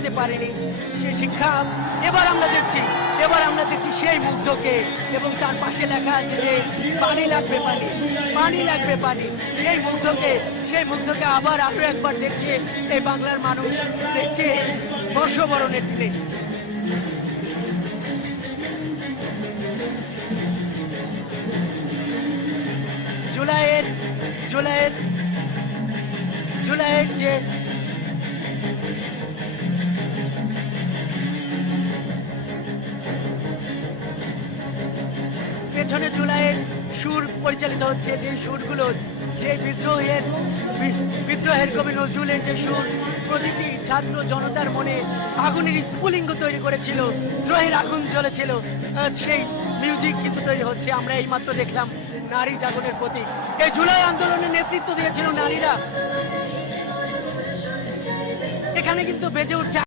দিতে পারেনি সে শিক্ষা। এবার আমরা দেখছি, এবার আমরা দেখছি সেই মুগ্ধকে এবং তার পাশে লেখা আছে যে পানি লাগবে পানি পানি লাগবে পানি সেই মুগ্ধকে সেই মুগ্ধকে আবার আরও একবার দেখছে এই বাংলার মানুষ, দেখছে বর্ষবরণের দিনে। জুলাইয়ের জুলাইয়ের জুলাইয়ের যে পেছনে জুলাইয়ের সুর পরিচালিত হচ্ছে যে সুরগুলো সেই বিদ্রোহের বিদ্রোহের কবি নজরুলের যে সুর, প্রতিটি ছাত্র জনতার মনে আগুনের স্ফুলিঙ্গ তৈরি করেছিল, দ্রোহের আগুন জ্বলেছিল। সেই মিউজিক কিন্তু তৈরি হচ্ছে, আমরা এইমাত্র দেখলাম নারী জাগরণের প্রতীক। এই জুলাই আন্দোলনের নেতৃত্ব দিয়েছিল নারীরা। এখানে কিন্তু বেজে উঠছে